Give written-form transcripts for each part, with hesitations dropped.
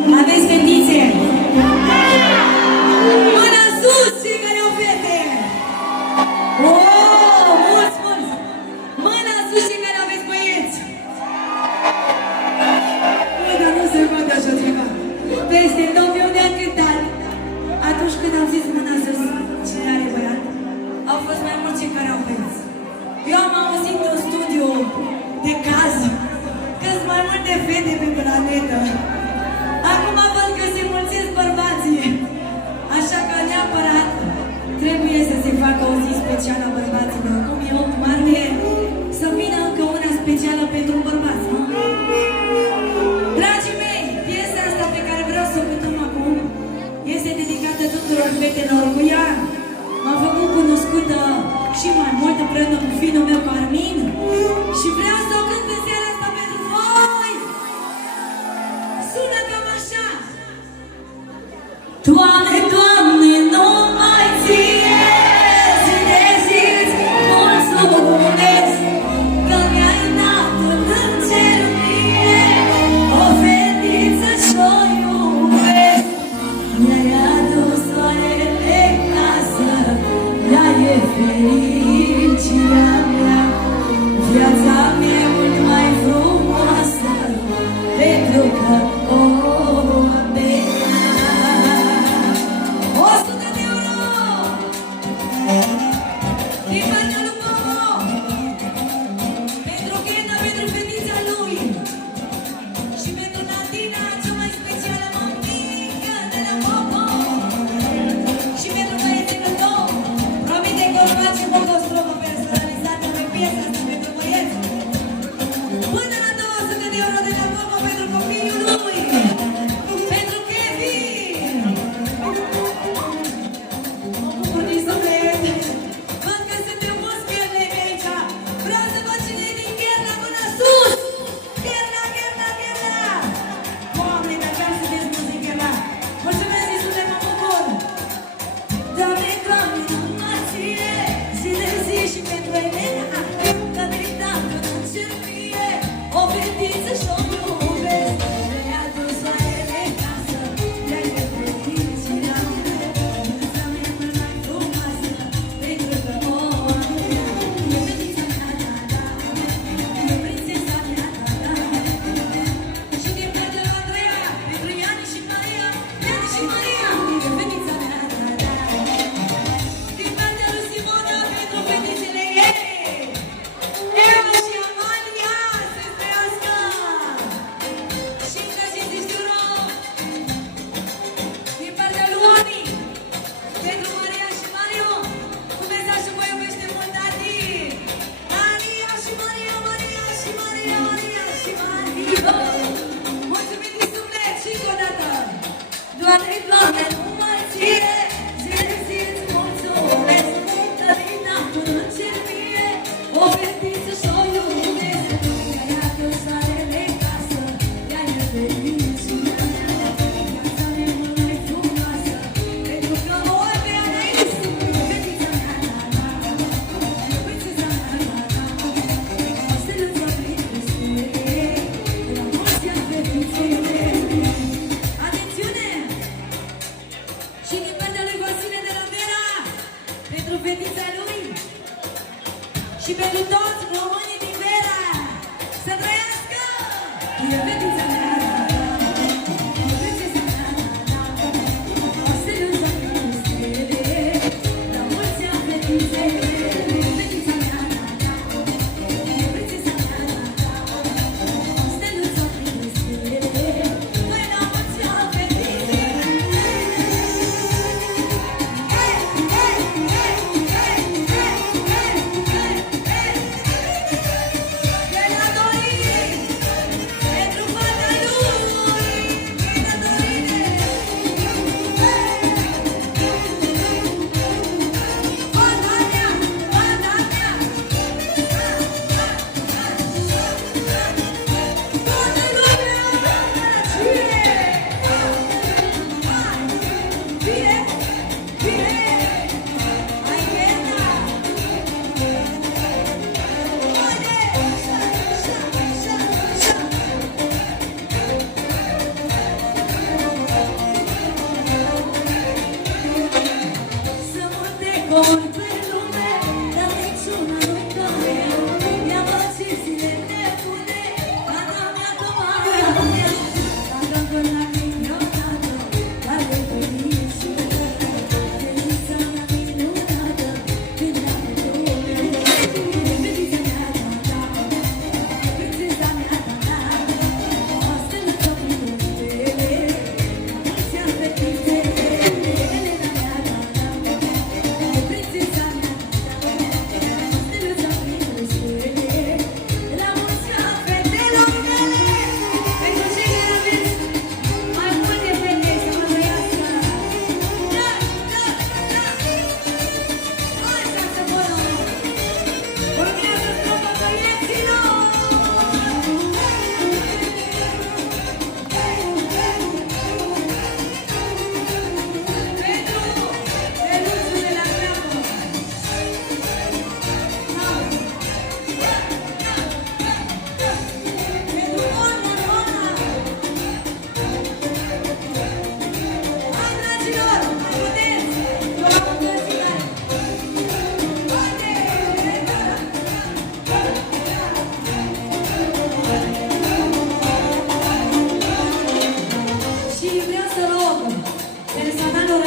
Aveți fetițe? Mâna sus, cei care au fete! Oh, mulți, mulți! Mâna sus, cei care aveți băieți! Bă, dar nu se poate așa ceva. Peste tot eu de-am cântat. Atunci când am zis mâna sus, cine are băiat? Au fost mai mulți cei care au băieți. Eu am auzit în studiu de caz că sunt mai multe fete pe planetă. Acum văd că se mulțesc bărbații. Așa că neapărat trebuie să se facă o zi specială a bărbaților. Cum e 8 martie, să vină încă una specială pentru bărbați, nu? Dragii mei, piesa asta pe care vreau să o cântăm acum este dedicată tuturor fetelor. Cu ea m-am făcut cunoscută și mai mult împreună cu fiul meu Carmin. Și vreau să o cânt în seara asta pentru voi! Sună cam așa! Doamne, Doamne, numai Ție zi de zi-ți mulțumesc că mi-ai dat în cer mie o fetiță și-o iubesc. Mi-ai adus soarele în casă, ea e fericirea mea. Viața mea e mult mai frumoasă pentru că o am pe ea. 100 de euro! Din partea lui Momo! Pentru Ghena, pentru fetița lui! Și pentru Nadina, cea mai specială mămică de la Momo! Și pentru băiețelul tău! Promite că o face o strofă personalizată pe piesa asta pentru băieți! Până la 200 de euro de la Momo pentru copilul lui! Pentru Kevin! Mă bucur din suflet! Văd că suntem mulți Ghernei aici! Vreau să văd cine e din Gherna, mâna sus! Gherna, Gherna, Gherna! Doamne, dar chiar sunteți mulți din Gherna! Mulțumesc, Iisule, mă bucur! Doamne, Doamne, numai Ție, zi de zi și pentru Elena, că mi-ai dat în cer mie o fetiță și-o iubesc. Mi-ai adus soarele în casă, ea e fericirea mea. Viața mea e mult mai frumoasă pentru că o am pe ea. E fetița mea, da, da, e prințesa mea, da, da. Și din partea lui Andreea, pentru Iani și Maria, Iani și Maria, e fetița mea, da, da. Din partea lui Simona, pentru fetițele ei, Eva și Amalia, să trăiască! Și încă 50 de euro din partea lui Ani, pentru Maria și Mario, cu mesajul vă iubește mult, tati! Maria și Maria, Maria și Maria, Maria și Maria! Mulțumim din suflet și încă o dată! Doamne, Doamne, numai Ție, zi de zi-ți mulțumesc, că mi-ai dat în cer mie o fetiță și-o iubesc. Mi-ai adus soarele în casă, ea e fericirea mea. Viața mea e mult mai frumoasă, pentru că o am pe Anaïs, fetița mea, da, da, prințesa mea, da, da, steluța prințesei, la mulți ani fetițele. Atențiune!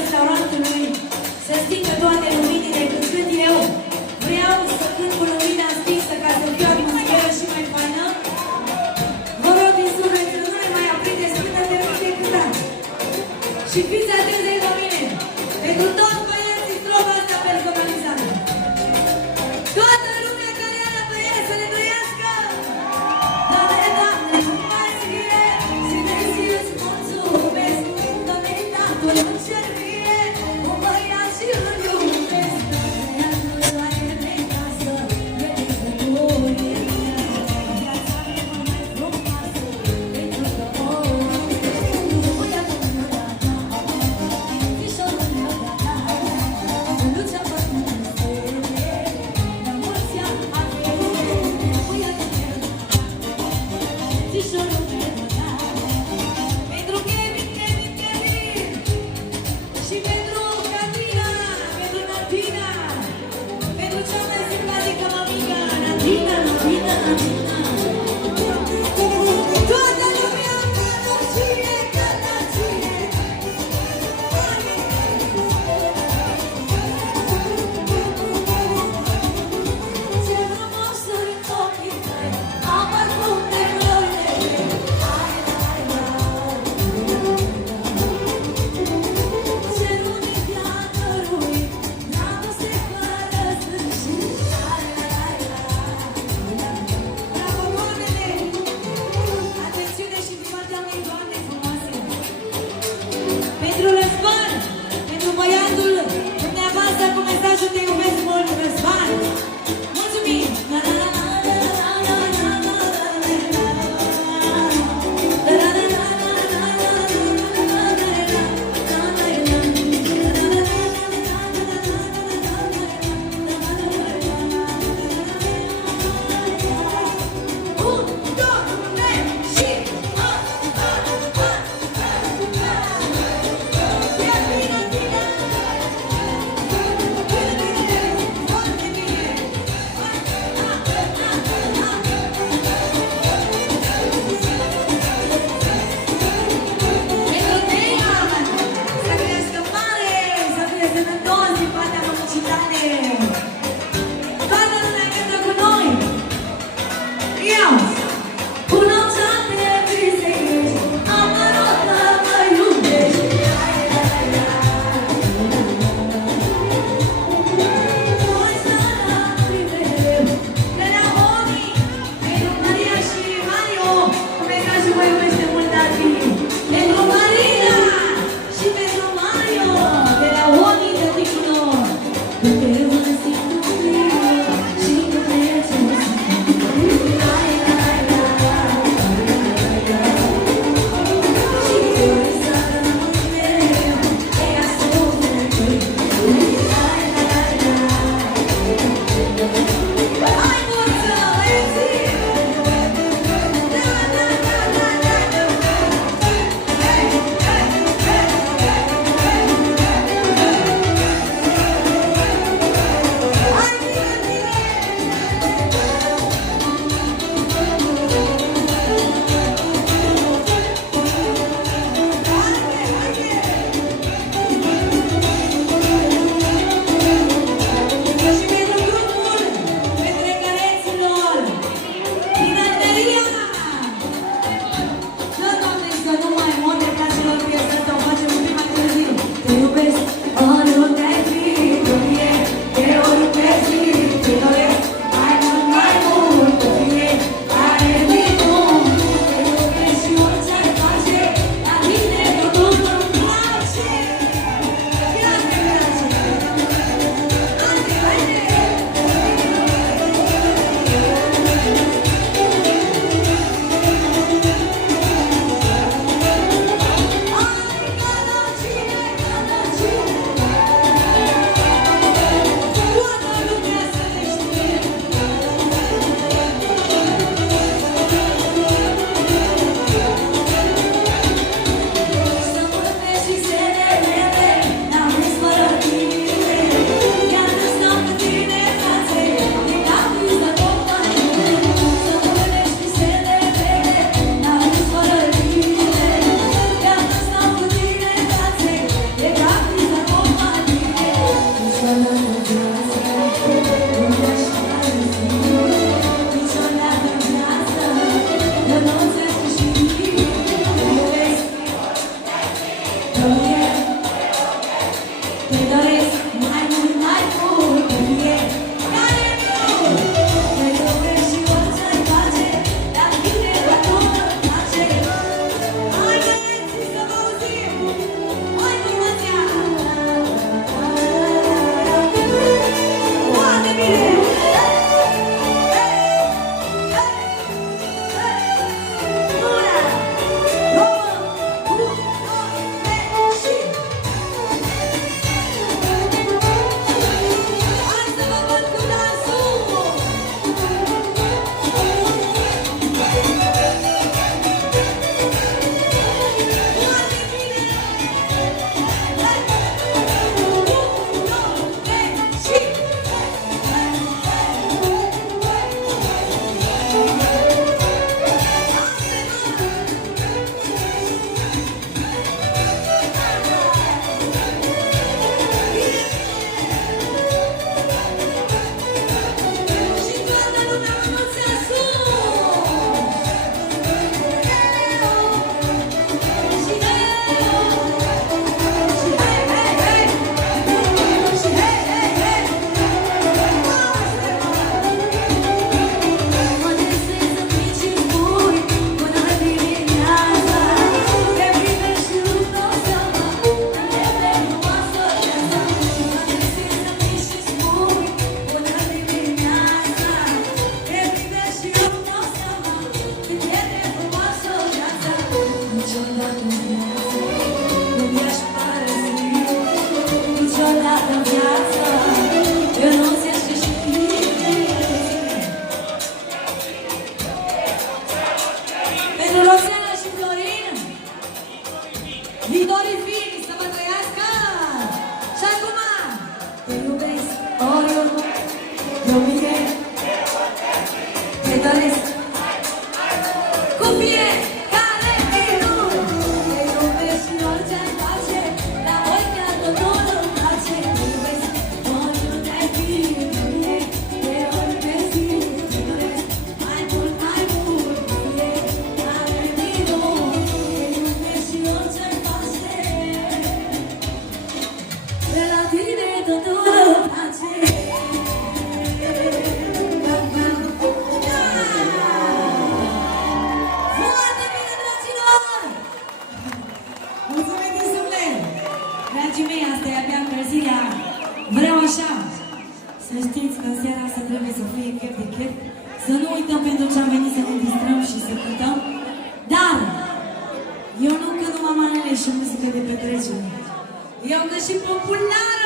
restaurantului să stingă toate luminile când eu vreau să cânt cu lumina stinsă ca să fie o atmosferă și mai faină. Vă rog din suflet să nu ne mai aprindeți până termin de cântat. Și fiți atenți aici la mine. Pentru toți băieții strofa asta personalizată. Toată lumea care are băieți să le trăiască! Doamne, Doamne, mai scrie, și de zi îți mulțumesc. Doamne, Tatăl în cer vie, un băiat și îl iubesc. Doamne, soarele în casă, e de bucurie. Viața mea mai frumoasă, pentru că băiatul meu de-a fișorul meu de-a Lucia Bătmânăsere, la mulți ani avere, băiatul meu fișorul meu de-a pentru Kevin și pentru Catrina, pentru Natina, pentru cea mai simpatică mămică, Natina. Toată lumea călăcie. Ce frumos sunt ochii tăi, am parfum de florile. Cerul de fiecărui, dragoste fără sfârșit. Te doresc mai mult, mai mult, fie care nu. Te iubesc și orice-ai face, dar bine la tot îmi place. Haideți să vă auzim, hai frumoția! Foarte bine! Viitorii fini să vă trăiască! Și acum te iubesc oriunde, de mine te doresc cu fiecare minut. Te iubesc și orice-ai face, la voi chiar totul îmi place. Te iubesc oriunde ai fi, de mine te iubesc, te doresc mai mult, mai mult, cu fiecare minut. Te iubesc și orice-ai face, de la tine totul îmi place. Foarte bine, dragilor! Mulțumim din suflet! Dragii mei, asta e abia încălzirea. Vreau așa să știți că în seara asta trebuie să fie chef de chef, să nu uităm pentru ce am venit, să ne distrăm și să cântăm. Dar eu nu cânt numai manele și muzică de petrecere. Eu cânt și popular!